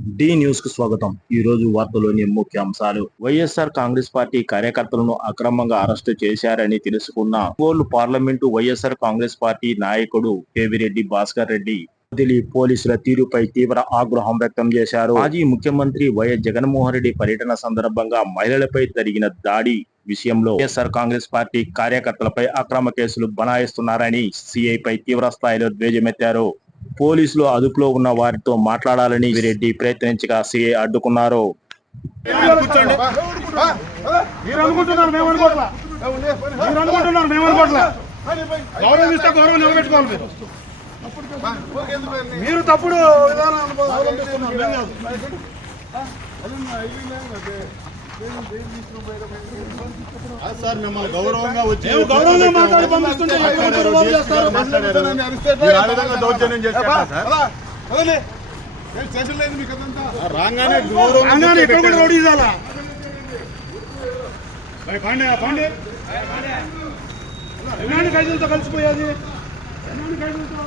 D న్యూస్కు స్వాగతం. ఈ రోజు వార్తలోని ముఖ్య అంశాలు. వైఎస్ఆర్ కాంగ్రెస్ పార్టీ కార్యకర్తలను అక్రమంగా అరెస్టు చేశారని తెలుసుకున్న Ongole parliament YSR Congress party నాయకుడు కేవిరెడ్డి భాస్కర్ రెడ్డి ఢిల్లీ పోలీసుల తీరుపై తీవ్ర ఆగ్రహం వ్యక్తం చేశారు. మాజీ ముఖ్యమంత్రి వైఎస్ జగన్మోహన్ రెడ్డి పర్యటన సందర్భంగా మహిళలపై జరిగిన దాడి విషయంలో వైఎస్ఆర్ కాంగ్రెస్ పార్టీ కార్యకర్తలపై అక్రమ కేసులు బనాయిస్తున్నారని సిఐపై తీవ్ర స్థాయిలో ధ్వేజమెత్తారు పోలీసులు అదుపులో ఉన్న వారితో మాట్లాడాలని రెడ్డి ప్రయత్నించగా సిఐ అడ్డుకున్నారు. మీరు అనుకుంటున్నారు మేము అనుకోవట్లా? మీరు అనుకుంటున్నారు మేము అనుకోవట్లా? గౌరవం ఇస్తే గౌరవం నిలబెట్టుకోవాలి మీరు. మీరు తప్పుడు విధానం. సార్ మిమ్మల్ని గౌరవంగా వచ్చి గౌరవంగా మాట్లాడి పంపిస్తుంటే దౌర్జన్యం చేస్తారా. సార్? రాగానే గౌరవం అన్నాను ఇక్కడ కూడా రౌడీ ఇదాలా పాండే పాండే ఎన్నాని ఖైదీలతో కలిసిపోయేది? ఎన్నాని ఖైదీలతో